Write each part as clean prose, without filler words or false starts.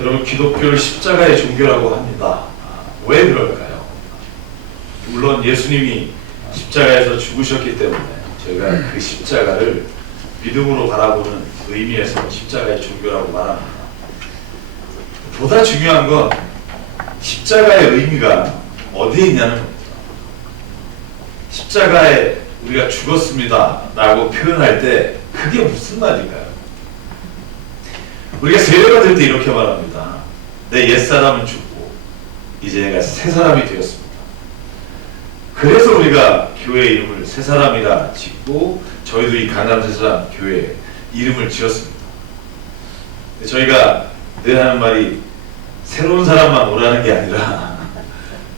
여러분, 기독교를 십자가의 종교라고 합니다. 왜 그럴까요? 물론 예수님이 십자가에서 죽으셨기 때문에 저희가 그 십자가를 믿음으로 바라보는 의미에서 십자가의 종교라고 말합니다. 보다 중요한 건 십자가의 의미가 어디에 있냐는 겁니다. 십자가에 우리가 죽었습니다 라고 표현할 때 그게 무슨 말일까요? 우리가 세례받을 때 이렇게 말합니다. 내 옛사람은 죽고 이제 내가 새 사람이 되었습니다. 그래서 우리가 교회 이름을 새사람이라 짓고 저희도 이 강남 새사람 교회 이름을 지었습니다. 저희가 늘 하는 말이 새로운 사람만 오라는 게 아니라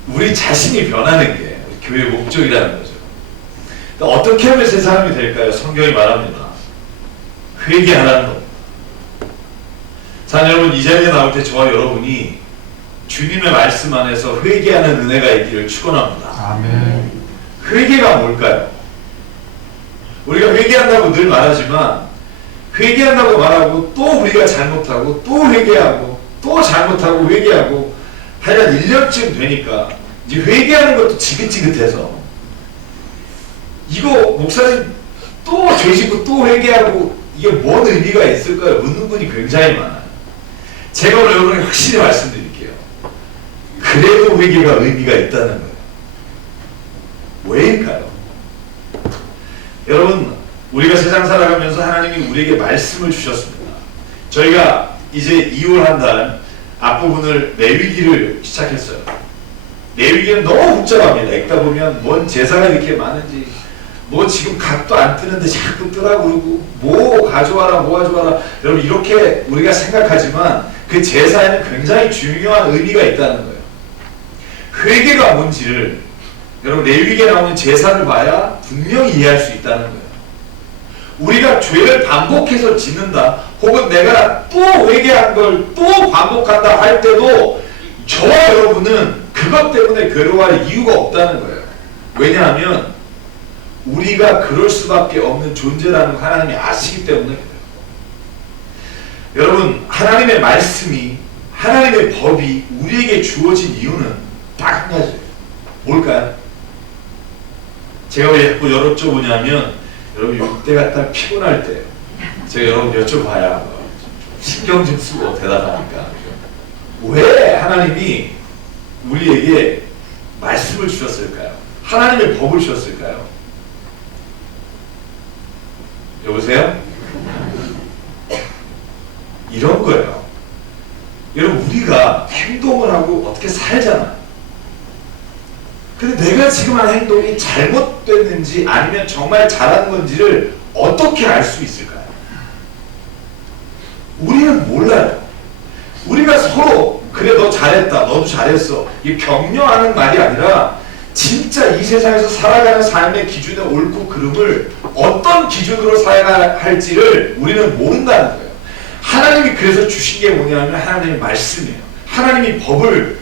우리 자신이 변하는 게 교회의 목적이라는 거죠. 어떻게 하면 새 사람이 될까요? 성경이 말합니다. 회개하라는 겁니다. 자, 여러분, 이 자리에 나올 때 저와 여러분이 주님의 말씀 안에서 회개하는 은혜가 있기를 축원합니다. 아멘. 회개가 뭘까요? 우리가 회개한다고 늘 말하지만 회개한다고 말하고 또 우리가 잘못하고 또 회개하고 또 잘못하고 회개하고 하여간 1년쯤 되니까 이제 회개하는 것도 지긋지긋해서 이거 목사님 또 죄짓고 또 회개하고 이게 뭔 의미가 있을까요? 묻는 분이 굉장히 많아요. 제가 오늘 여러분에게 확실히 말씀드릴게요. 그래도 회개가 의미가 있다는 거예요. 왜일까요? 여러분, 우리가 세상 살아가면서 하나님이 우리에게 말씀을 주셨습니다. 저희가 이제 2월 한 달 앞부분을 레위기를 시작했어요. 레위기는 너무 복잡합니다. 읽다 보면 뭔 제사가 이렇게 많은지 뭐 지금 각도 안 뜨는데 자꾸 뜨라고 그러고 뭐 가져와라 뭐 가져와라. 여러분, 이렇게 우리가 생각하지만 그 제사에는 굉장히 중요한 의미가 있다는 거예요. 회개가 뭔지를 여러분, 레위기에 나오는 제사를 봐야 분명히 이해할 수 있다는 거예요. 우리가 죄를 반복해서 짓는다 혹은 내가 또 회개한 걸 또 반복한다 할 때도 저와 여러분은 그것 때문에 괴로워할 이유가 없다는 거예요. 왜냐하면 우리가 그럴 수밖에 없는 존재라는 걸 하나님이 아시기 때문에 그래요. 여러분, 하나님의 말씀이, 하나님의 법이 우리에게 주어진 이유는 딱 한 가지예요. 뭘까요? 제가 왜 자꾸 여쭤보냐면 여러분, 이때가 딱 피곤할 때 제가 여러분 여쭤봐야 신경 좀 쓰고 대답하니까 왜 하나님이 우리에게 말씀을 주셨을까요? 하나님의 법을 주셨을까요? 여보세요? 이런 거예요. 여러분, 우리가 행동을 하고 어떻게 살잖아요. 근데 내가 지금 한 행동이 잘못됐는지 아니면 정말 잘하는 건지를 어떻게 알 수 있을까요? 우리는 몰라요. 우리가 서로 그래 너 잘했다 너도 잘했어 이 격려하는 말이 아니라 진짜 이 세상에서 살아가는 삶의 기준의 옳고 그름을 어떤 기준으로 살아야 할지를 우리는 모른다는 거예요. 하나님이 그래서 주신 게 뭐냐면 하나님의 말씀이에요. 하나님이 법을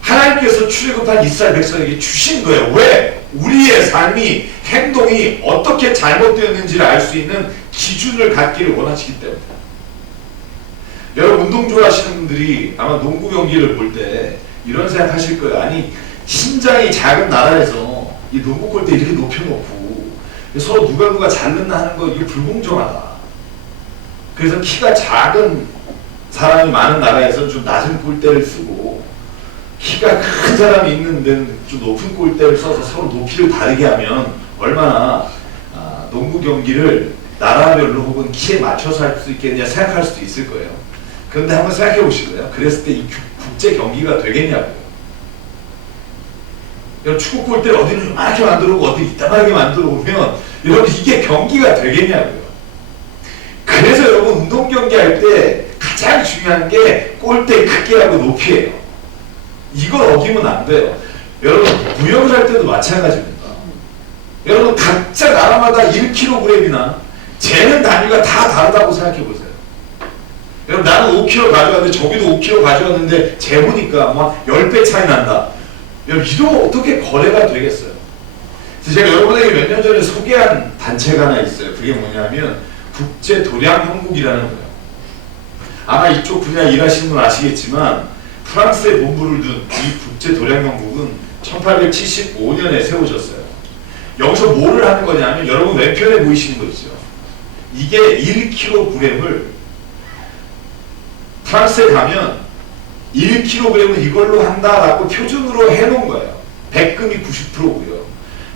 하나님께서 출애굽한 이스라엘 백성에게 주신 거예요. 왜? 우리의 삶이, 행동이 어떻게 잘못되었는지를 알 수 있는 기준을 갖기를 원하시기 때문에. 여러분, 운동 좋아하시는 분들이 아마 농구 경기를 볼 때 이런 생각 하실 거예요. 아니, 신장이 작은 나라에서 이 농구 골대 이렇게 높여놓고 서로 누가 잘 넣나 하는 거 이게 불공정하다. 그래서 키가 작은 사람이 많은 나라에서 좀 낮은 골대를 쓰고 키가 큰 사람이 있는 데는 좀 높은 골대를 써서 서로 높이를 다르게 하면 얼마나 농구 경기를 나라별로 혹은 키에 맞춰서 할 수 있겠냐 생각할 수도 있을 거예요. 그런데 한번 생각해 보시고요. 그랬을 때 이 국제 경기가 되겠냐고요. 여러분, 축구 골대를 어디는 이렇게 만들어 오고 어디 이따하게 만들어 오면 여러분 이게 경기가 되겠냐고요. 그래서 여러분, 운동 경기 할 때 가장 중요한 게 골대 크기하고 높이예요. 이걸 어기면 안 돼요. 여러분, 무역을 할 때도 마찬가지입니다. 여러분, 각자 나라마다 1kg이나 재는 단위가 다 다르다고 생각해 보세요. 여러분, 나는 5kg 가져왔는데 저기도 5kg 가져왔는데 재보니까 뭐 10배 차이 난다. 여러분, 이러면 어떻게 거래가 되겠어요? 그래서 제가 여러분에게 몇 년 전에 소개한 단체가 하나 있어요. 그게 뭐냐면 국제도량형국이라는 거예요. 아마 이쪽 분야 일하시는 분 아시겠지만 프랑스에 본부를 둔 이 국제도량경국은 1875년에 세워졌어요. 여기서 뭐를 하는 거냐면 여러분 왼편에 보이시는 거 있죠. 이게 1kg을 프랑스에 가면 1kg을 이걸로 한다라고 표준으로 해놓은 거예요. 백금이 90%고요.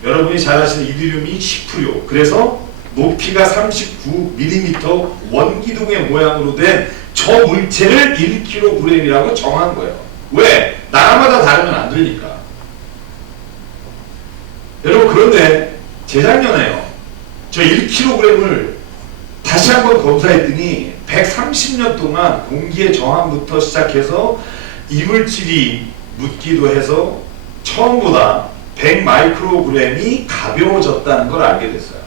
여러분이 잘 아시는 이디륨이 10%. 그래서 높이가 39mm 원기둥의 모양으로 된 저 물체를 1kg이라고 정한 거예요. 왜? 나라마다 다르면 안 되니까. 여러분 그런데 재작년에요. 저 1kg을 다시 한번 검사했더니 130년 동안 공기의 저항부터 시작해서 이물질이 묻기도 해서 처음보다 100마이크로그램이 가벼워졌다는 걸 알게 됐어요.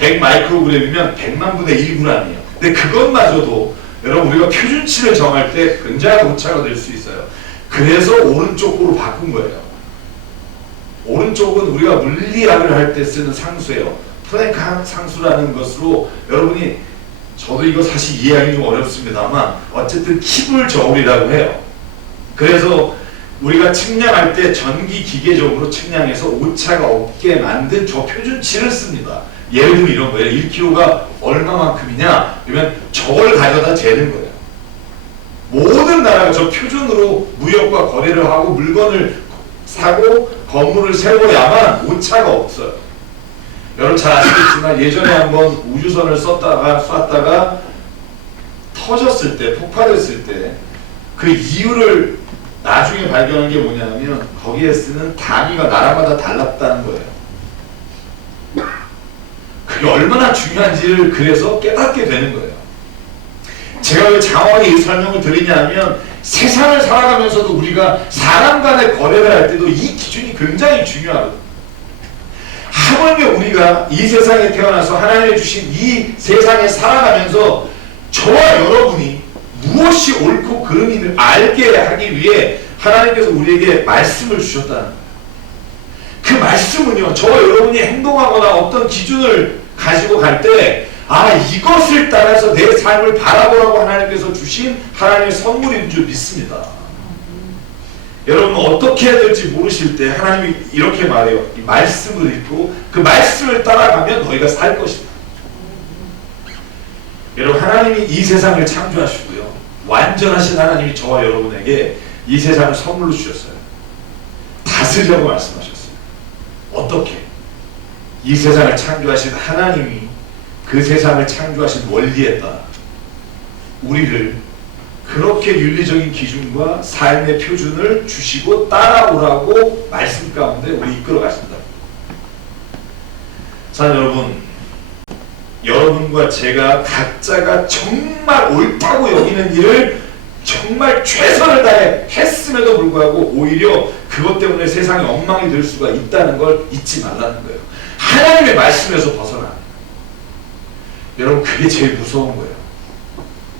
100마이크로그램이면 100만 분의 1g이에요. 근데 그것마저도 여러분 우리가 표준치를 정할 때 굉장한 오차가 될 수 있어요. 그래서 오른쪽으로 바꾼 거예요. 오른쪽은 우리가 물리학을 할 때 쓰는 상수예요. 플랭크 상수라는 것으로 여러분이 저도 이거 사실 이해하기 좀 어렵습니다만 어쨌든 킵을 저울이라고 해요. 그래서 우리가 측량할 때 전기 기계적으로 측량해서 오차가 없게 만든 저 표준치를 씁니다. 예를 들면 이런 거예요. 1kg가 얼마만큼이냐? 그러면 저걸 가져다 재는 거예요. 모든 나라가 저 표준으로 무역과 거래를 하고 물건을 사고 건물을 세워야만 오차가 없어요. 여러분 잘 아시겠지만 예전에 한번 우주선을 쐈다가 터졌을 때, 폭발했을 때 그 이유를 나중에 발견한 게 뭐냐면 거기에 쓰는 단위가 나라마다 달랐다는 거예요. 그게 얼마나 중요한지를 그래서 깨닫게 되는 거예요. 제가 왜 장황하게 이 설명을 드리냐면 세상을 살아가면서도 우리가 사람 간의 거래를 할 때도 이 기준이 굉장히 중요하거든요. 하물며 우리가 이 세상에 태어나서 하나님이 주신 이 세상에 살아가면서 저와 여러분이 무엇이 옳고 그름인을 알게 하기 위해 하나님께서 우리에게 말씀을 주셨다는 거예요. 그 말씀은요, 저와 여러분이 행동하거나 어떤 기준을 가지고 갈 때 이것을 따라서 내 삶을 바라보라고 하나님께서 주신 하나님의 선물인 줄 믿습니다. 여러분 어떻게 해야 될지 모르실 때 하나님이 이렇게 말해요. 이 말씀을 읽고 그 말씀을 따라가면 너희가 살 것이다. 여러분 하나님이 이 세상을 창조하시고요. 완전하신 하나님이 저와 여러분에게 이 세상을 선물로 주셨어요. 다스리라고 말씀하셨어요. 어떻게? 이 세상을 창조하신 하나님이 그 세상을 창조하신 원리에 따라 우리를 그렇게 윤리적인 기준과 삶의 표준을 주시고 따라오라고 말씀 가운데 우리 이끌어 가신다. 자 여러분, 여러분과 제가 각자가 정말 옳다고 여기는 일을 정말 최선을 다해 했음에도 불구하고 오히려 그것 때문에 세상이 엉망이 될 수가 있다는 걸 잊지 말라는 거예요. 하나님의 말씀에서 벗어나. 여러분 그게 제일 무서운 거예요.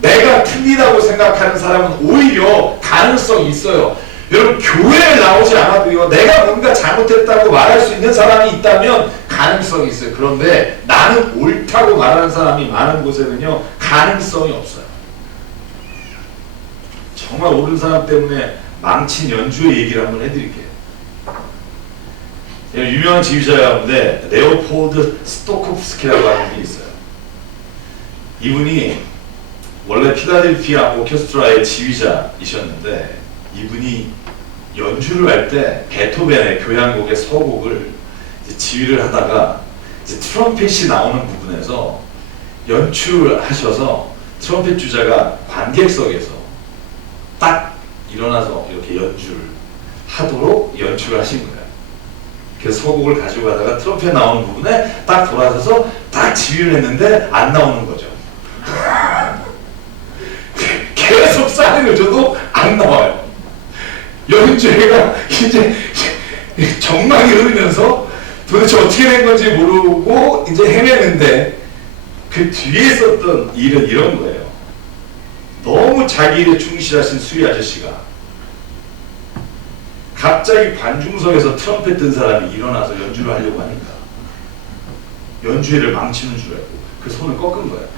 내가 틀리다고 생각하는 사람은 오히려 가능성이 있어요. 여러분 교회에 나오지 않아도요. 내가 뭔가 잘못했다고 말할 수 있는 사람이 있다면 가능성이 있어요. 그런데 나는 옳다고 말하는 사람이 많은 곳에는요. 가능성이 없어요. 정말 옳은 사람 때문에 망친 연주의 얘기를 한번 해드릴게요. 유명한 지휘자 가운데 레오폴드 스토코프스키라고 하는 분이 있어요. 이분이 원래 필라델피아 오케스트라의 지휘자이셨는데 이분이 연주를 할 때 베토벤의 교향곡의 서곡을 지휘를 하다가 트럼펫이 나오는 부분에서 연출을 하셔서 트럼펫 주자가 관객석에서 딱 일어나서 이렇게 연주를 하도록 연출을 하신 거예요. 그래서 서곡을 가지고 가다가 트럼펫 나오는 부분에 딱 돌아서서 딱 지휘를 했는데 안 나오는 거죠. 계속 사인을 줘도 안 나와요. 연주회가 이제 정막이 흐르면서 도대체 어떻게 된 건지 모르고 이제 헤매는데 그 뒤에 있었던 일은 이런 거예요. 너무 자기 일에 충실하신 수희 아저씨가 갑자기 관중석에서 트럼펫 든 사람이 일어나서 연주를 하려고 하니까 연주회를 망치는 줄 알고 그 손을 꺾은 거예요.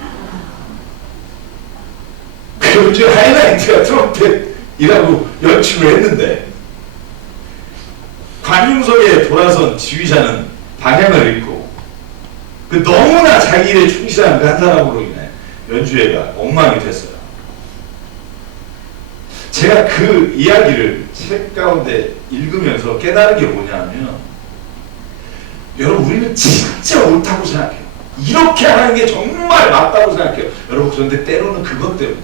연주 하이라이트가 트럼펫이라고 연출을 했는데 관중석에 돌아선 지휘자는 방향을 잃고 그 너무나 자기 일에 충실한 그 한 사람으로 인해 연주회가 엉망이 됐어요. 제가 그 이야기를 책 가운데 읽으면서 깨달은 게 뭐냐면, 여러분, 우리는 진짜 옳다고 생각해요. 이렇게 하는 게 정말 맞다고 생각해요. 여러분, 그런데 때로는 그것 때문에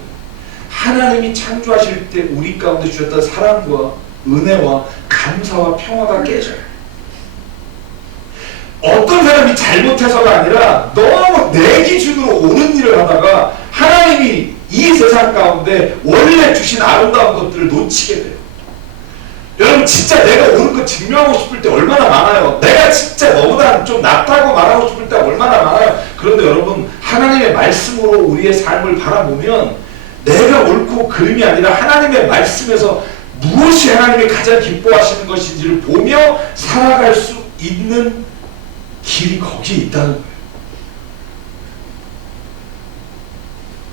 하나님이 창조하실 때 우리 가운데 주셨던 사랑과 은혜와 감사와 평화가 깨져요. 어떤 사람이 잘못해서가 아니라 너무 내 기준으로 옳은 일을 하다가 하나님이 이 세상 가운데 원래 주신 아름다운 것들을 놓치게 돼요. 여러분, 진짜 내가 옳은 거 증명하고 싶을 때 얼마나 많아요. 내가 진짜 너보다 좀 낫다고 말하고 싶을 때 얼마나 많아요. 그런데 여러분, 하나님의 말씀으로 우리의 삶을 바라보면 내가 옳고 그름이 아니라 하나님의 말씀에서 무엇이 하나님이 가장 기뻐하시는 것인지를 보며 살아갈 수 있는 길이 거기에 있다는 거예요.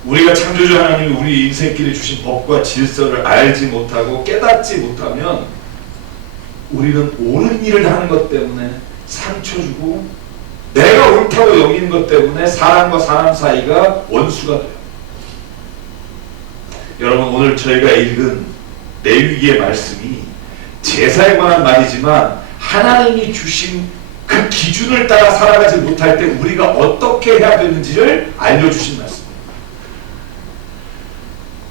우리가 창조주 하나님이 우리 인생길에 주신 법과 질서를 알지 못하고 깨닫지 못하면 우리는 옳은 일을 하는 것 때문에 상처 주고 내가 옳다고 여기는 것 때문에 사람과 사람 사이가 원수가 돼요. 여러분, 오늘 저희가 읽은 레위기의 말씀이 제사에 관한 말이지만 하나님이 주신 그 기준을 따라 살아가지 못할 때 우리가 어떻게 해야 되는지를 알려주신 말씀입니다.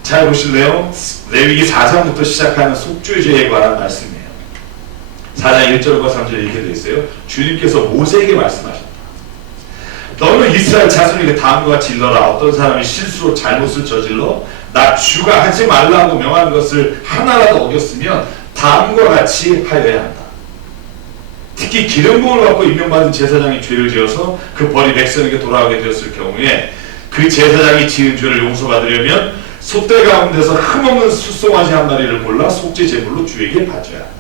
잘 보실래요? 레위기 4장부터 시작하는 속죄죄에 관한 말씀이에요. 4장 1절과 3절 이렇게 되어 있어요. 주님께서 모세에게 말씀하셨다. 너는 이스라엘 자손에게 다음과 같이 일러라. 어떤 사람이 실수로 잘못을 저질러 나 주가 하지 말라고 명한 것을 하나라도 어겼으면 다음과 같이 하여야 한다. 특히 기름부음을 받고 임명받은 제사장이 죄를 지어서 그 벌이 백성에게 돌아가게 되었을 경우에 그 제사장이 지은 죄를 용서받으려면 소떼 가운데서 흠없는 숫송아지 한 마리를 골라 속죄 제물로 주에게 바쳐야 한다.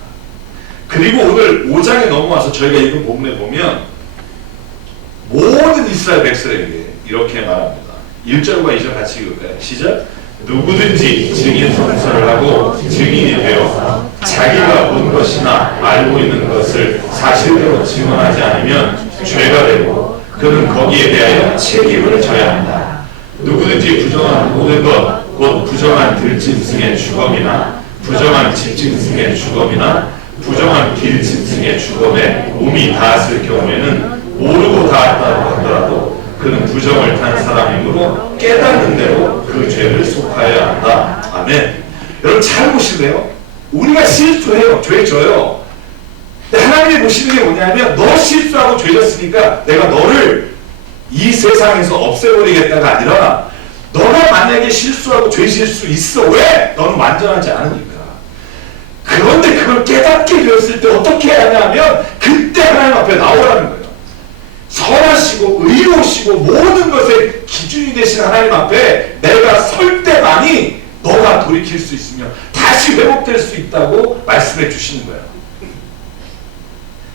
그리고 오늘 5장에 넘어와서 저희가 읽은 본문에 보면 모든 이스라엘 백성에게 이렇게 말합니다. 1절과 2절 같이 읽을까요? 시작! 누구든지 증인 선서를 하고 증인이 되어 자기가 본 것이나 알고 있는 것을 사실대로 증언하지 않으면 죄가 되고 그는 거기에 대하여 책임을 져야 한다. 누구든지 부정한 모든 것, 곧 부정한 들짐승의 주검이나 부정한 집짐승의 주검이나 부정한 길짐승의 주검에 몸이 닿았을 경우에는 모르고 닿았다고 하더라도 그는 부정을 탄 사람이므로 깨닫는 대로 그 죄를 속하여야 한다. 아멘. 여러분, 잘 보실래요? 우리가 실수해요. 죄 져요. 근데 하나님이 보시는 게 뭐냐면 너 실수하고 죄 졌으니까 내가 너를 이 세상에서 없애버리겠다가 아니라 너가 만약에 실수하고 죄 질 수 있어. 왜? 너는 완전하지 않으니까. 그런데 그걸 깨닫게 되었을 때 어떻게 해야 하냐면 그때 하나님 앞에 나오라는 거예요. 선하시고 의로우시고 모든 것의 기준이 되신 하나님 앞에 내가 설 때만이 너가 돌이킬 수 있으며 다시 회복될 수 있다고 말씀해 주시는 거예요.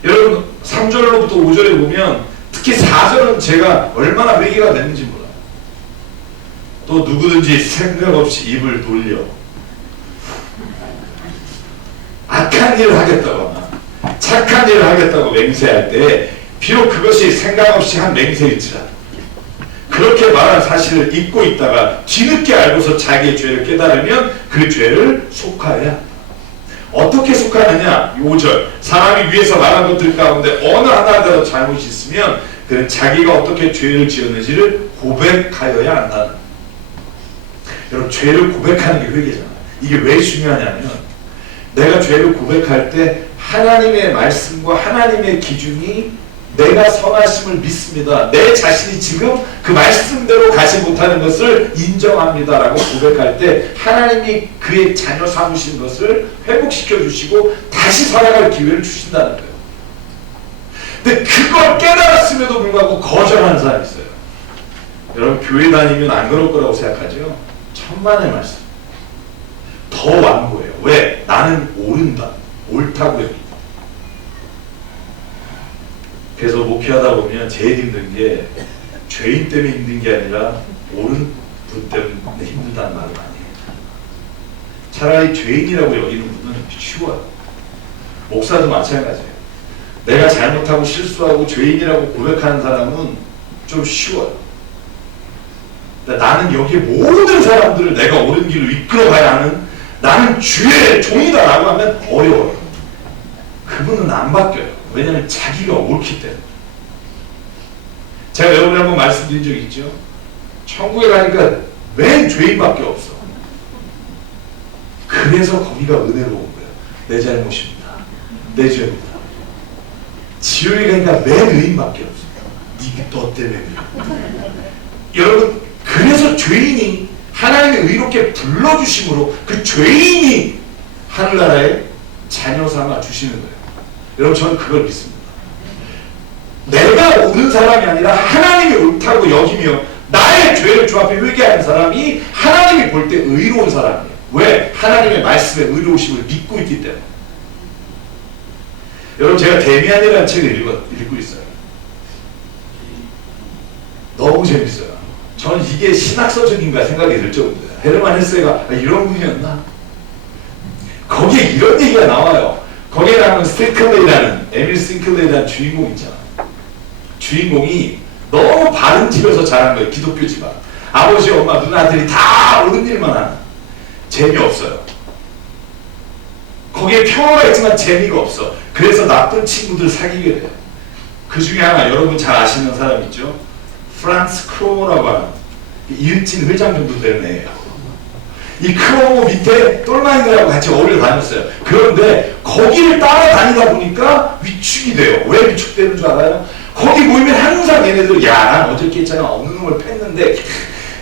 여러분, 3절로부터 5절에 보면 특히 4절은 제가 얼마나 회개가 됐는지 몰라요. 또 누구든지 생각 없이 입을 돌려 악한 일을 하겠다거나 착한 일을 하겠다고 맹세할 때 비록 그것이 생각 없이 한 맹세일지라도 그렇게 말한 사실을 잊고 있다가 뒤늦게 알고서 자기의 죄를 깨달으면 그 죄를 속하여야 한다. 어떻게 속하느냐? 5절 사람이 위에서 말한 것들 가운데 어느 하나라도 잘못이 있으면 그는 자기가 어떻게 죄를 지었는지를 고백하여야 한다. 여러분, 죄를 고백하는 게 회개잖아요. 이게 왜 중요하냐면 내가 죄를 고백할 때 하나님의 말씀과 하나님의 기준이 내가 선하심을 믿습니다. 내 자신이 지금 그 말씀대로 가지 못하는 것을 인정합니다 라고 고백할 때 하나님이 그의 자녀 삼으신 것을 회복시켜 주시고 다시 살아갈 기회를 주신다는 거예요. 근데 그걸 깨달았음에도 불구하고 거절하는 사람이 있어요. 여러분, 교회 다니면 안 그럴 거라고 생각하죠? 천만의 말씀. 더 완고해요. 왜? 나는 옳은다. 옳다고 여깁니다. 그래서 목회하다 보면 제일 힘든 게 죄인 때문에 힘든 게 아니라 옳은 분 때문에 힘들다는 말을 많이 해요. 차라리 죄인이라고 여기는 분은 쉬워요. 목사도 마찬가지예요. 내가 잘못하고 실수하고 죄인이라고 고백하는 사람은 좀 쉬워요. 나는 여기 모든 사람들을 내가 옳은 길로 이끌어가야 하는, 나는 주의 종이다 라고 하면 어려워요. 그분은 안 바뀌어요. 왜냐하면 자기가 옳기 때문에. 제가 여러분에 한번 말씀드린 적 있죠? 천국에 가니까 맨 죄인밖에 없어. 그래서 거기가 은혜로운 거예요. 내 잘못입니다. 내 죄입니다. 지옥에 가니까 맨 의인밖에 없어. 너 때문에 여러분, 그래서 죄인이 하나님의 의롭게 불러주심으로 그 죄인이 하늘나라에 자녀 삼아 주시는 거예요. 여러분, 저는 그걸 믿습니다. 내가 옳은 사람이 아니라 하나님이 옳다고 여기며 나의 죄를 주 앞에 회개하는 사람이 하나님이 볼 때 의로운 사람이에요. 왜? 하나님의 말씀의 의로우심을 믿고 있기 때문에. 여러분, 제가 데미안이라는 책을 읽고 있어요. 너무 재밌어요. 저는 이게 신학서적인가 생각이 들 정도예요. 헤르만 헤세가 이런 분이었나? 거기에 이런 얘기가 나와요. 거기에 나오는 스팅클레이라는, 에밀 스팅클레이라는 주인공 있잖아. 주인공이 너무 바른 집에서 자란 거예요. 기독교 집안. 아버지, 엄마, 누나들이 다 옳은 일만 하는. 재미없어요. 거기에 평화가 있지만 재미가 없어. 그래서 나쁜 친구들 사귀게 돼요. 그 중에 하나 여러분 잘 아시는 사람 있죠? 프란츠 크로모라고 하는 일진 회장 정도 되는 애예요. 이 크로모 밑에 똘마니들하고 같이 어울려 다녔어요. 그런데 거기를 따라다니다 보니까 위축이 돼요. 왜 위축되는 줄 알아요? 거기 모이면 항상 얘네들, 야, 난 어저께 있잖아, 어느 놈을 팼는데,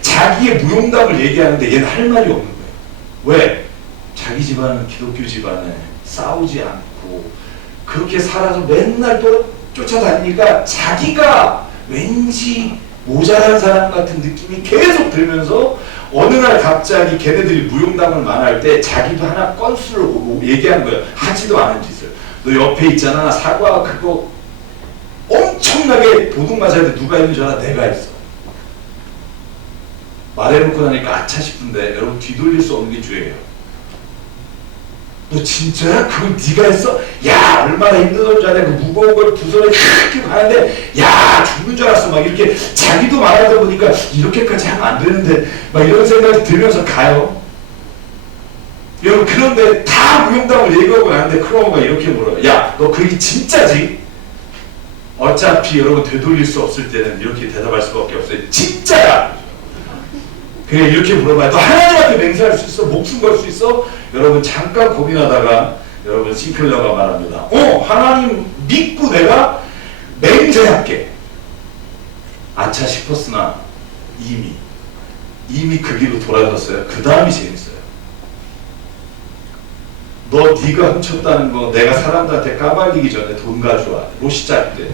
자기의 무용담을 얘기하는데 얘는 할 말이 없는 거예요. 왜? 자기 집안은 기독교 집안에 싸우지 않고 그렇게 살아서 맨날 쫓아다니니까 자기가 왠지 모자란 사람 같은 느낌이 계속 들면서 어느 날 갑자기 걔네들이 무용담을 말할 때 자기도 하나 건수를 얘기한 거예요. 하지도 않은 짓을. 너 옆에 있잖아, 사과 그거 엄청나게 도둑 맞아야 돼. 누가 있는 줄 알아? 내가 있어. 말해놓고 나니까 아차 싶은데 여러분, 뒤돌릴 수 없는 게 죄예요. 너 진짜야? 그걸 네가 했어? 야, 얼마나 힘든 줄 알아? 그 무거운 걸 부서에 탁 가는데, 야, 죽는 줄 알았어. 막 이렇게 자기도 말하다 보니까 이렇게까지 하면 안 되는데 막 이런 생각이 들면서 가요. 여러분, 그런데 다 무용담을 얘기하고 나는데 크로모가 이렇게 물어요. 야, 너 그게 진짜지? 어차피 여러분 되돌릴 수 없을 때는 이렇게 대답할 수밖에 없어요. 진짜야! 그래, 이렇게 물어봐요. 너 하나님한테 맹세할 수 있어? 목숨 걸 수 있어? 여러분, 잠깐 고민하다가 여러분, 싱클러가 말합니다. 하나님 믿고 내가 맹세할게. 아차 싶었으나 이미 그 길로 돌아섰어요. 그 다음이 재밌어요. 네가 훔쳤다는 거 내가 사람들한테 까발리기 전에 돈 가져와. 로시작 때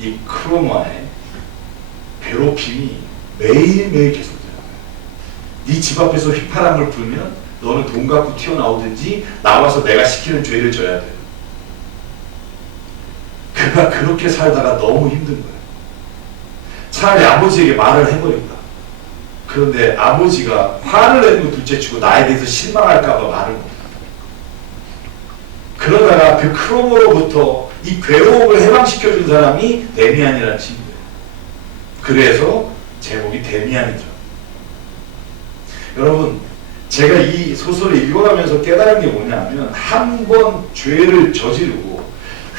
이 크로모의 괴롭힘이 매일매일 계속돼요. 네 집 앞에서 휘파람을 불면 너는 돈 갖고 튀어나오든지 나와서 내가 시키는 죄를 져야 돼요. 그가 그렇게 살다가 너무 힘든 거예요. 차라리 아버지에게 말을 해버린다. 그런데 아버지가 화를 내는 거 둘째치고 나에 대해서 실망할까봐 말을 못해요. 그러다가 그 크로모로부터 이 괴로움을 해방시켜준 사람이 데미안이라는 친구예요. 그래서 제목이 데미안이죠. 여러분, 제가 이 소설을 읽어가면서 깨달은 게 뭐냐면, 한 번 죄를 저지르고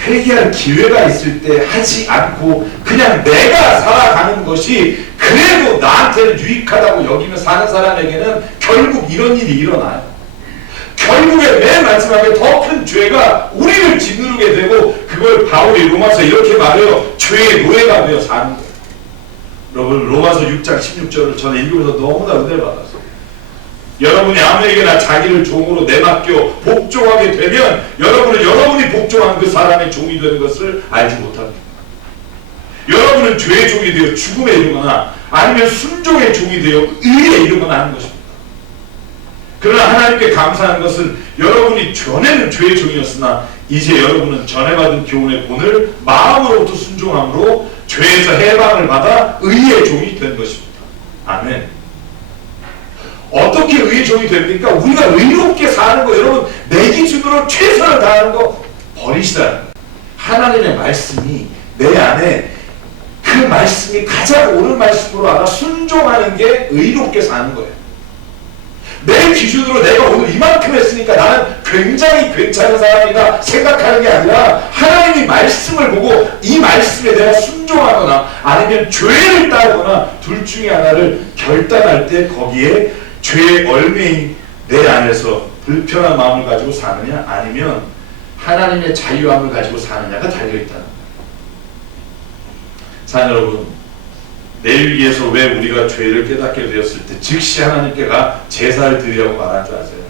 회개할 기회가 있을 때 하지 않고 그냥 내가 살아가는 것이 그래도 나한테는 유익하다고 여기며 사는 사람에게는 결국 이런 일이 일어나요. 결국에 맨 마지막에 더 큰 죄가 우리를 짓누르게 되고, 그걸 바울이 로마서 이렇게 말해요. 죄의 노예가 되어 사는 거예요. 여러분, 로마서 6장 16절을 저는 읽으면서 너무나 은혜를 받았어요. 여러분이 아무에게나 자기를 종으로 내맡겨 복종하게 되면 여러분은 여러분이 복종한 그 사람의 종이 되는 것을 알지 못합니다. 여러분은 죄의 종이 되어 죽음에 이르거나 아니면 순종의 종이 되어 의에 이르거나 하는 것입니다. 그러나 하나님께 감사한 것은 여러분이 전에는 죄의 종이었으나 이제 여러분은 전에 받은 교훈의 본을 마음으로부터 순종함으로 죄에서 해방을 받아 의의 종이 된 것입니다. 아멘. 어떻게 의의 종이 됩니까? 우리가 의롭게 사는 거, 여러분 내 기준으로 최선을 다하는 거 버리시라는 거예요. 하나님의 말씀이 내 안에 그 말씀이 가장 옳은 말씀으로 알아 순종하는 게 의롭게 사는 거예요. 내 기준으로 내가 오늘 이만큼 했으니까 나는 굉장히 괜찮은 사람이다 생각하는 게 아니라 하나님이 말씀을 보고 이 말씀에 내가 순종하거나 아니면 죄를 따르거나 둘 중에 하나를 결단할 때 거기에 죄의 얼매인 내 안에서 불편한 마음을 가지고 사느냐 아니면 하나님의 자유함을 가지고 사느냐가 달려있다는 거예요. 사랑 여러분, 레위기에서 왜 우리가 죄를 깨닫게 되었을 때 즉시 하나님께가 제사를 드리라고 말한 줄 아세요?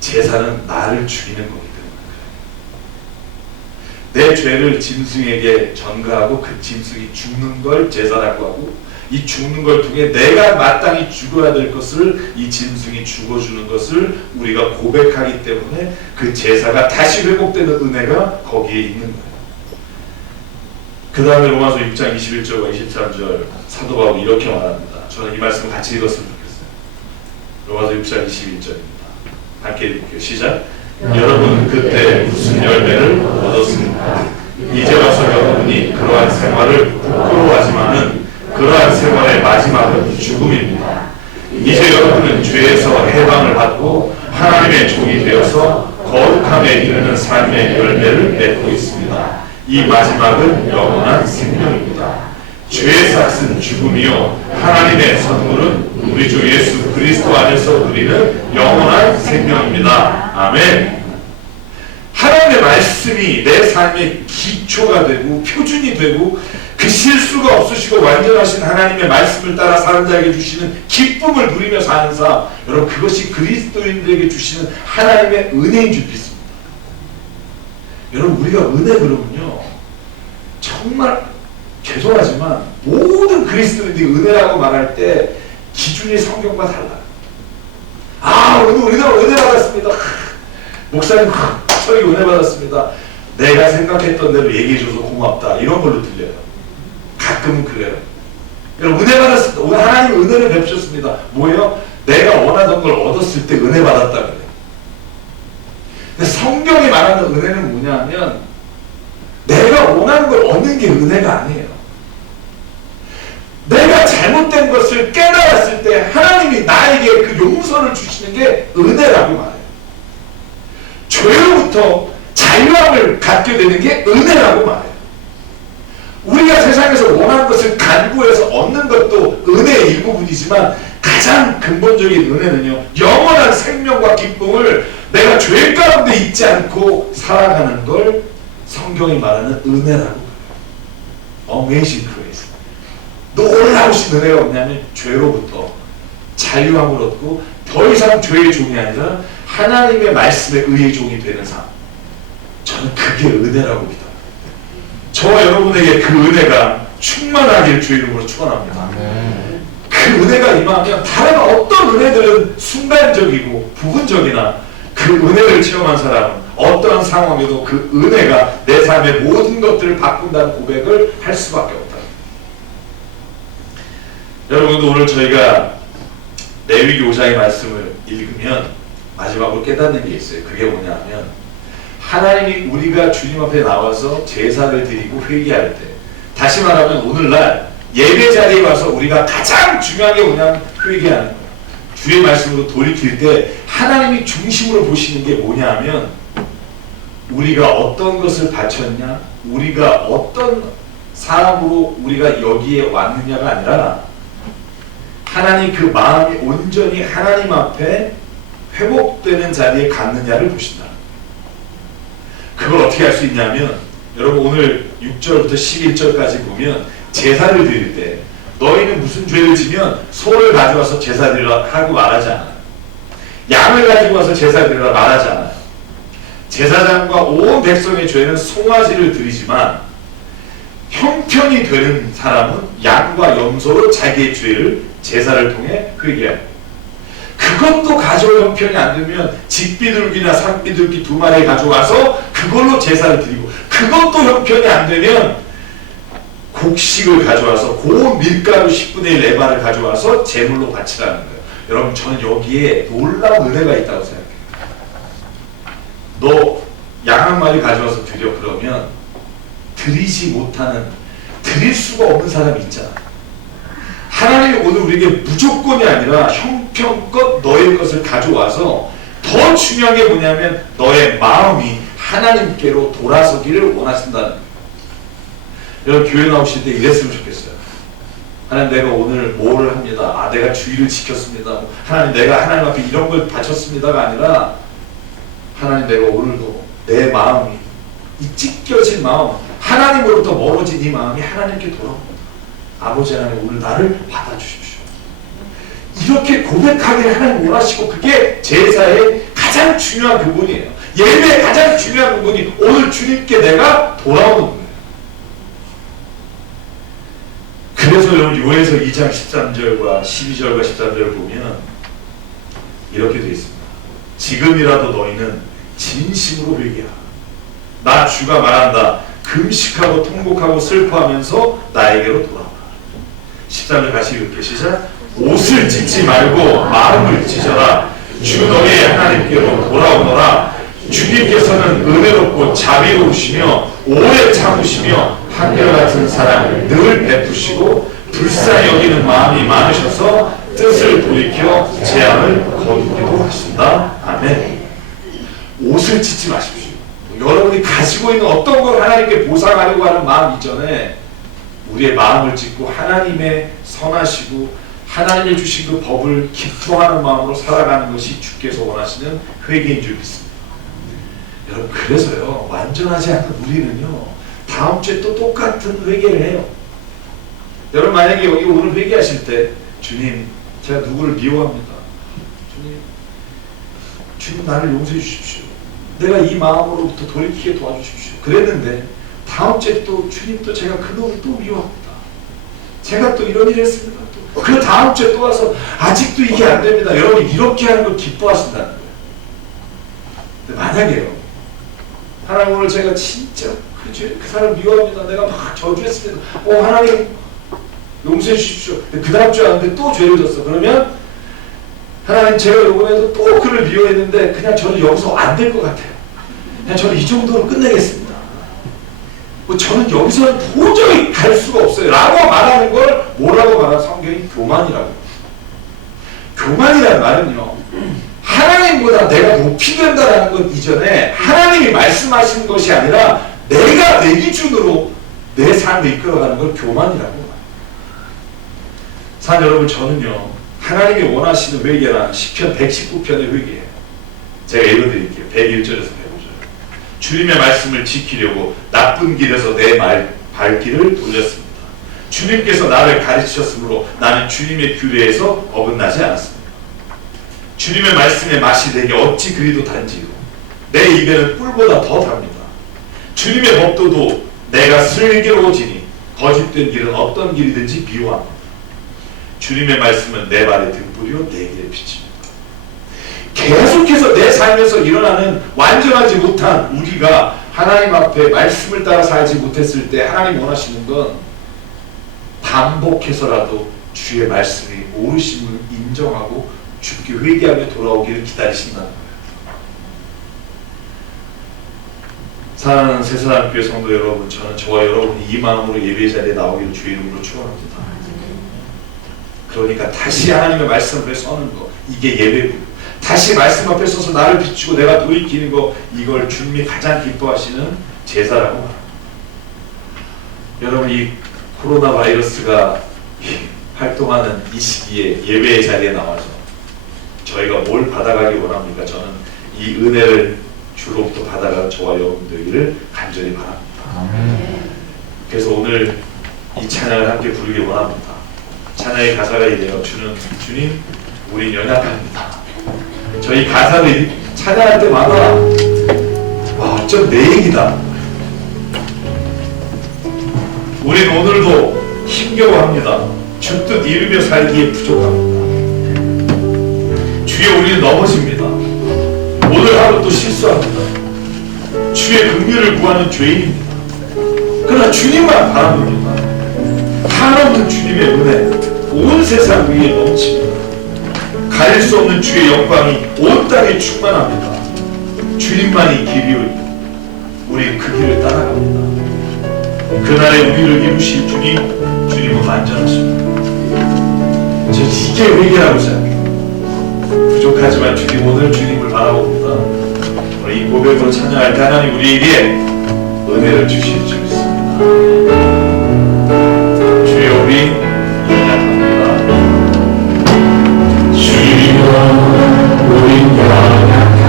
제사는 나를 죽이는 거기 때문에 내 죄를 짐승에게 전가하고 그 짐승이 죽는 걸 제사라고 하고 이 죽는 걸 통해 내가 마땅히 죽어야 될 것을 이 짐승이 죽어주는 것을 우리가 고백하기 때문에 그 제사가 다시 회복되는 은혜가 거기에 있는 거예요. 그 다음에 로마서 6장 21절과 23절 사도 바울이 이렇게 말합니다. 저는 이 말씀 같이 읽었으면 좋겠어요. 로마서 6장 21절입니다. 함께 읽을게요. 시작. 여러분 그때 무슨 열매를 얻었습니까? 이제 와서 여러분이 그러한 생활을 부끄러워하지만은 그러한 생활의 마지막은 죽음입니다. 이제 여러분은 죄에서 해방을 받고 하나님의 종이 되어서 거룩함에 이르는 삶의 열매를 맺고 있습니다. 이 마지막은 영원한 생명입니다. 죄의 삭은 죽음이요 하나님의 선물은 우리 주 예수 그리스도 안에서 누리는 영원한 생명입니다. 아멘. 하나님의 말씀이 내 삶의 기초가 되고 표준이 되고 그 실수가 없으시고 완전하신 하나님의 말씀을 따라 사는 자에게 주시는 기쁨을 누리며 사는 삶, 여러분 그것이 그리스도인들에게 주시는 하나님의 은혜인 줄 믿습니다. 여러분 우리가 은혜 그러면요 정말 죄송하지만 모든 그리스도인들이 은혜라고 말할 때 기준이 성경과 달라요. 아 오늘 우리가 은혜 받았습니다. 목사님 저희 은혜 받았습니다. 내가 생각했던 대로 얘기해줘서 고맙다 이런 걸로 들려요. 가끔은 그래요. 여러분 은혜 받았습니다. 오늘 하나님 은혜를 베푸셨습니다. 뭐예요? 내가 원하던 걸 얻었을 때 은혜 받았다 그래요. 근데 성경이 말하는 은혜는 뭐냐면 내가 원하는 걸 얻는 게 은혜가 아니에요. 내가 잘못된 것을 깨달았을 때 하나님이 나에게 그 용서를 주시는 게 은혜라고 말해요. 죄로부터 자유함을 갖게 되는 게 은혜라고 말해요. 우리가 세상에서 원하는 것을 간구해서 얻는 것도 은혜의 일부분이지만 가장 근본적인 은혜는요 영원한 생명과 기쁨을 내가 죄 가운데 있지 않고 살아가는 걸 성경이 말하는 은혜라고 해요. Amazing grace. 놀라우신 은혜가 뭐냐면 죄로부터 자유함을 얻고 더 이상 죄의 종이 아니라 하나님의 말씀의 의의 종이 되는 삶. 저는 그게 은혜라고 믿어요. 저와 여러분에게 그 은혜가 충만하길 주의 이름으로 축원합니다. 그 은혜가 임하면 다른 어떤 은혜들은 순간적이고 부분적이나 그 은혜를 체험한 사람은 어떠한 상황에도 그 은혜가 내 삶의 모든 것들을 바꾼다는 고백을 할 수밖에 없다. 여러분도 오늘 저희가 레위기 5장의 말씀을 읽으면 마지막으로 깨닫는 게 있어요. 그게 뭐냐면 하나님이 우리가 주님 앞에 나와서 제사를 드리고 회개할 때, 다시 말하면 오늘날 예배 자리에 와서 우리가 가장 중요한 게 뭐냐면 회개하는 거예요. 주의 말씀으로 돌이킬 때 하나님이 중심으로 보시는 게 뭐냐면 우리가 어떤 것을 바쳤냐, 우리가 어떤 사람으로 우리가 여기에 왔느냐가 아니라 하나님 그 마음이 온전히 하나님 앞에 회복되는 자리에 갔느냐를 보신다. 그걸 어떻게 할 수 있냐면 여러분 오늘 6절부터 11절까지 보면 제사를 드릴 때 너희는 무슨 죄를 지면 소를 가져와서 제사 드리라 하고 말하지 않아요. 양을 가지고 와서 제사 드리라 말하지 않아요. 제사장과 온 백성의 죄는 송아지를 드리지만 형편이 되는 사람은 양과 염소로 자기의 죄를 제사를 통해 회개하고, 그것도 가져올 형편이 안 되면 집비둘기나 산비둘기 2마리 가져와서 그걸로 제사를 드리고, 그것도 형편이 안 되면 곡식을 가져와서 고운 밀가루 10분의 1 에바를 가져와서 제물로 바치라는 거예요. 여러분, 저는 여기에 놀라운 은혜가 있다고 생각해요. 너 양 한 마리 가져와서 드려. 그러면 드리지 못하는, 드릴 수가 없는 사람이 있잖아. 하나님이 오늘 우리에게 무조건이 아니라 형편껏 너의 것을 가져와서, 더 중요한 게 뭐냐면 너의 마음이 하나님께로 돌아서기를 원하신다는 거예요. 여러분, 교회 나오실 때 이랬으면 좋겠어요. 하나님, 내가 오늘 뭐를 합니다. 내가 주의를 지켰습니다. 하나님, 내가 하나님 앞에 이런 걸 바쳤습니다가 아니라, 하나님, 내가 오늘도 내 마음이, 이 찢겨진 마음, 하나님으로부터 멀어진 이 마음이 하나님께 돌아옵니다. 아버지 하나님, 오늘 나를 받아주십시오. 이렇게 고백하기를 하나님 원하시고, 그게 제사의 가장 중요한 부분이에요. 예배의 가장 중요한 부분이 오늘 주님께 내가 돌아오는 거예요. 그래서 여러분, 요에서 2장 13절과 12절과 13절을 보면 이렇게 되어 있습니다. 지금이라도 너희는 진심으로 회개하라. 나 주가 말한다. 금식하고 통곡하고 슬퍼하면서 나에게로 돌아오라. 13절 다시 읽을게요. 시작. 옷을 찢지 말고 마음을 찢어라. 주 너희 하나님께로 돌아오너라. 주님께서는 은혜롭고 자비로우시며 오래 참으시며 한결같은 사랑을 늘 베푸시고 불쌍히 여기는 마음이 많으셔서 뜻을 돌이켜 재앙을 거두기도 하신다. 아멘. 옷을 찢지 마십시오. 여러분이 가지고 있는 어떤 걸 하나님께 보상하려고 하는 마음 이전에 우리의 마음을 찢고 하나님의 선하시고 하나님이 주신 그 법을 기뻐하는 마음으로 살아가는 것이 주께서 원하시는 회개인 줄 믿습니다. 여러분, 그래서요, 완전하지 않은 우리는요, 다음 주에 또 똑같은 회개를 해요. 여러분, 만약에 여기 오늘 회개하실 때, 주님, 제가 누구를 미워합니다. 주님 나를 용서해 주십시오. 내가 이 마음으로부터 돌이키게 도와주십시오. 그랬는데 다음 주에 또 주님, 또 제가 그놈을 또 미워합니다. 제가 또 이런 일을 했습니다. 또 그 다음 주에 또 와서 아직도 이게 안 됩니다. 여러분, 이렇게 하는 걸 기뻐하신다는 거예요. 근데 만약에요, 하나님, 오늘 제가 진짜 그 사람 미워합니다. 내가 막 저주했습니다. 하나님 용서해 주십시오. 그 다음 주에 왔는데 또 죄를 졌어. 그러면 하나님, 제가 이번에도 또 그를 미워했는데 그냥 저는 여기서 안 될 것 같아요. 그냥 저는 이 정도로 끝내겠습니다. 저는 여기서는 도저히 갈 수가 없어요. 라고 말하는 걸 뭐라고 말하는 성경이 교만이라고. 교만이라는 말은요, 하나님보다 내가 높이 된다는 것 이전에 하나님이 말씀하시는 것이 아니라 내가 내 기준으로 내 삶을 이끌어가는 걸 교만이라고 말해요. 사랑 여러분, 저는요, 하나님이 원하시는 회개란 시편 119편의 회개예요. 제가 읽어드릴게요. 101절에서 105절. 주님의 말씀을 지키려고 나쁜 길에서 내 발길을 돌렸습니다. 주님께서 나를 가르치셨으므로 나는 주님의 규례에서 어긋나지 않았습니다. 주님의 말씀의 맛이 내게 어찌 그리도 단지요. 내 입에는 꿀보다 더 답니다. 주님의 법도도 내가 슬기로워지니 거짓된 길은 어떤 길이든지 미워합니다. 주님의 말씀은 내 발의 등불이요 내 길의 빛입니다. 계속해서 내 삶에서 일어나는 완전하지 못한 우리가 하나님 앞에 말씀을 따라 살지 못했을 때 하나님 원하시는 건 반복해서라도 주의 말씀이 옳으심을 인정하고 주께 회개하며 돌아오기를 기다리신다는 거예요. 사랑하는 새사랑교회 성도 여러분, 저는 저와 여러분이 이 마음으로 예배 자리에 나오기를 주의 이름으로 축원합니다. 그러니까 다시 하나님의 말씀 앞에 서는 거, 이게 예배고, 다시 말씀 앞에 서서 나를 비추고 내가 돌이키는 거, 이걸 주님이 가장 기뻐하시는 제사라고 말합니다. 여러분, 이 코로나 바이러스가 활동하는 이 시기에 예배의 자리에 나와서 저희가 뭘 받아가기 원합니까? 저는 이 은혜를 주로부터 받아가는 저와 여러분들을 간절히 바랍니다. 그래서 오늘 이 찬양을 함께 부르기 원합니다. 찬양의 가사가 이래요. 주님, 우린 연약합니다. 저희 가사를 찬양할 때마다 좀 내 얘기다. 우린 오늘도 힘겨워합니다. 주뜻 이루며 살기에 부족합니다. 주여, 우리는 넘어집니다. 오늘 하루 또 실수합니다. 주의 긍휼을 구하는 죄인입니다. 그러나 주님만 바라봅니다. 한없는 주님의 은혜 온 세상 위에 넘칩니다. 가릴 수 없는 주의 영광이 온 땅에 충만합니다. 주님만이 길이오니 우리 그 길을 따라갑니다. 그날에 우리를 이루실 주님은 완전하십니다. 저 이게 회개라고 생각해요. 부족하지만 주님 오늘 주님을 바라봅니다. 오늘 이 고백으로 찬양할 때 하나님 우리에게 은혜를 주실 줄 믿습니다. 주여 우리 연약합니다. 주여 우리 연약합니다.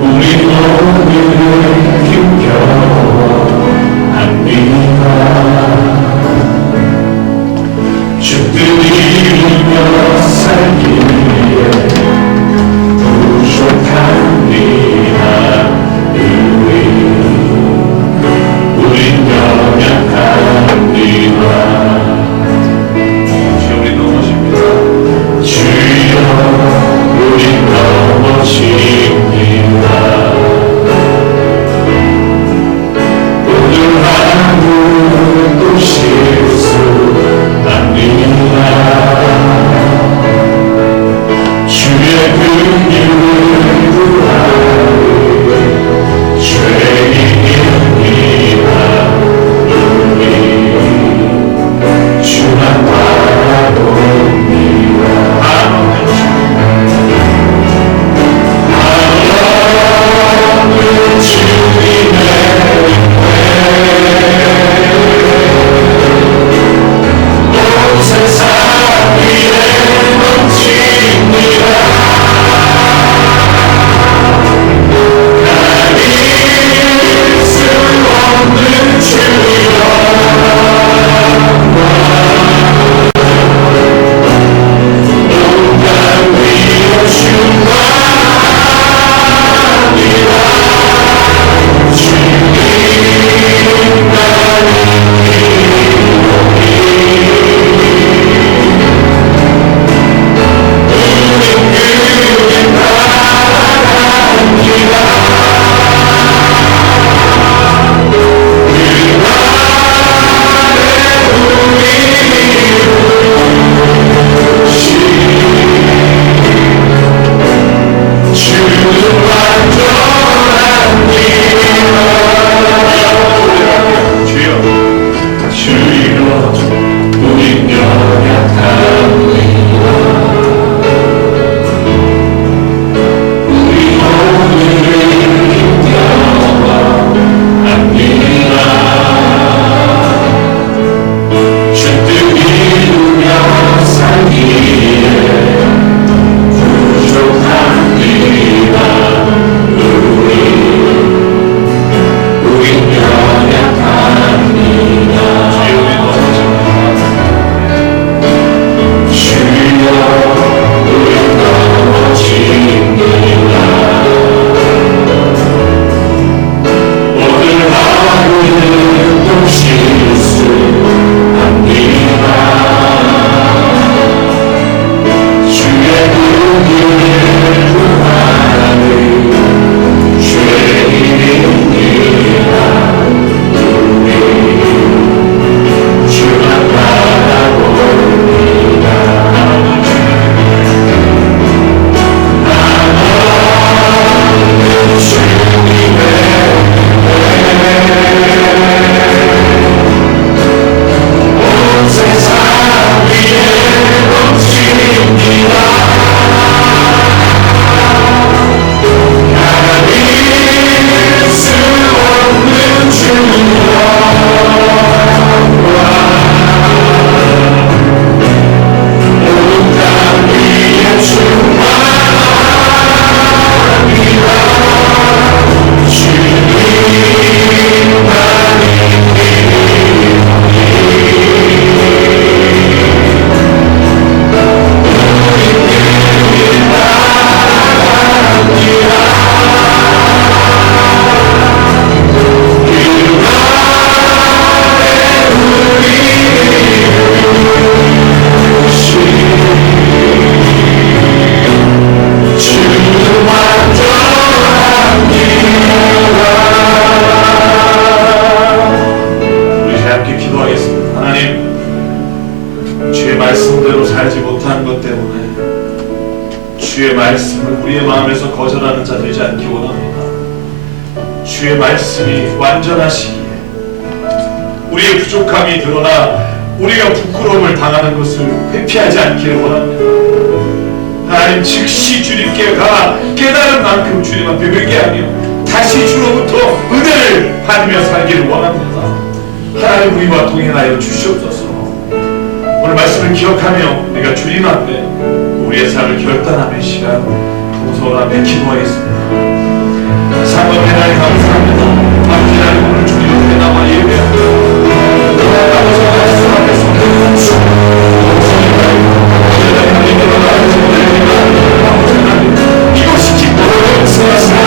우리 오늘을 힘겨워합니다. 죽들이며 살기에 부족합니다. 우린 연약합니다. 것 때문에 주의 말씀을 우리의 마음에서 거절하는 자 되지 않기 원합니다. 주의 말씀이 완전하시기에 우리의 부족함이 드러나 우리가 부끄러움을 당하는 것을 회피하지 않기를 원합니다. 하나님 즉시 주님께 가 깨달은 만큼 주님 앞에 회개하며 다시 주로부터 은혜를 받으며 살기를 원합니다. 하나님 우리와 동행하여 주시옵소서. 오늘 말씀을 기억하며 우리가 주님 앞에 우리의 삶을 결단하는 시간 동서울 앞에 기도하겠습니다. 사랑하는 하나님 감사합니다. 아버지 하나님 오늘 주님 앞에 나와 예배합니다. 아버지 말씀 앞에서 이것이 기쁨의 세상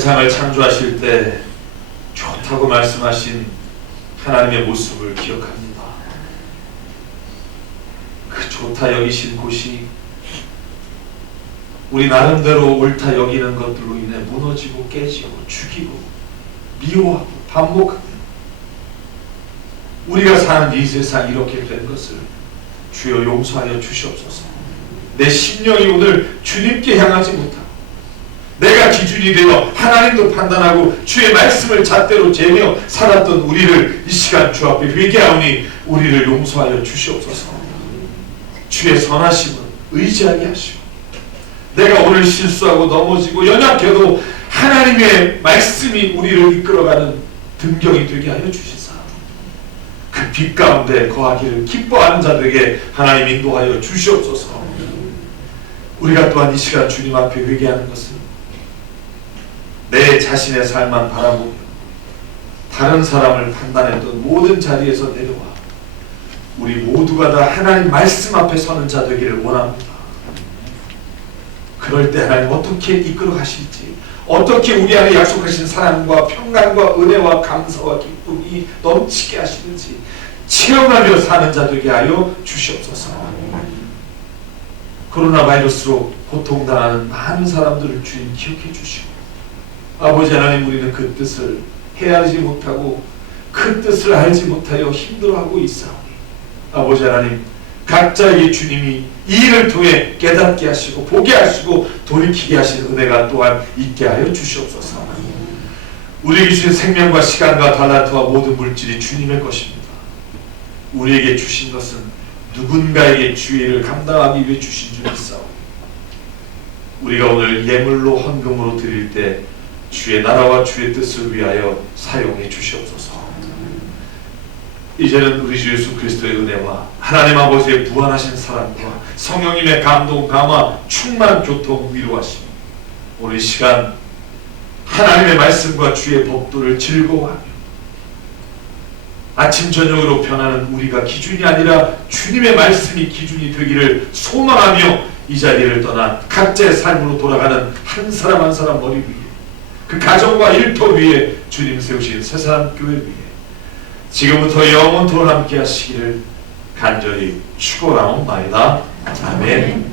세상을 창조하실 때 좋다고 말씀하신 하나님의 모습을 기억합니다. 그 좋다 여기신 곳이 우리 나름대로 옳다 여기는 것들로 인해 무너지고 깨지고 죽이고 미워하고 반복하고 우리가 사는 이 세상 이렇게 된 것을 주여 용서하여 주시옵소서. 내 심령이 오늘 주님께 향하지 못하고 내가 기준이 되어 하나님도 판단하고 주의 말씀을 잣대로 재며 살았던 우리를 이 시간 주 앞에 회개하오니 우리를 용서하여 주시옵소서. 주의 선하심은 의지하게 하시고 내가 오늘 실수하고 넘어지고 연약해도 하나님의 말씀이 우리를 이끌어가는 등경이 되게 하여 주시사 그 빛 가운데 거하기를 기뻐하는 자들에게 하나님 인도하여 주시옵소서. 우리가 또한 이 시간 주님 앞에 회개하는 것은 내 자신의 삶만 바라보며 다른 사람을 판단했던 모든 자리에서 내려와 우리 모두가 다 하나님 말씀 앞에 서는 자 되기를 원합니다. 그럴 때 하나님 어떻게 이끌어 가실지, 어떻게 우리 안에 약속하신 사랑과 평강과 은혜와 감사와 기쁨이 넘치게 하시는지 체험하며 사는 자 되게 하여 주시옵소서. 코로나 바이러스로 고통당하는 많은 사람들을 주님 기억해 주시고 아버지 하나님 우리는 그 뜻을 헤아리지 못하고 그 뜻을 알지 못하여 힘들어하고 있사오니 아버지 하나님 각자에게 주님이 이 일을 통해 깨닫게 하시고 보게 하시고 돌이키게 하시는 은혜가 또한 있게 하여 주시옵소서. 우리에게 주신 생명과 시간과 달란트와 모든 물질이 주님의 것입니다. 우리에게 주신 것은 누군가에게 주의 일을 감당하기 위해 주신 줄 믿사오니 우리가 오늘 예물로 헌금으로 드릴 때 주의 나라와 주의 뜻을 위하여 사용해 주시옵소서. 이제는 우리 주 예수 그리스도의 은혜와 하나님 아버지의 무한하신 사랑과 성령님의 감동, 감화, 충만한 교통, 위로하심 오늘 이 시간 하나님의 말씀과 주의 법도를 즐거워하며 아침 저녁으로 변하는 우리가 기준이 아니라 주님의 말씀이 기준이 되기를 소망하며 이 자리를 떠나 각자의 삶으로 돌아가는 한 사람 한 사람 머리 위에 그 가정과 일터 위에 주님 세우신 새사람 교회 위에 지금부터 영원토록 함께 하시기를 간절히 축원하옵나이다. 아멘.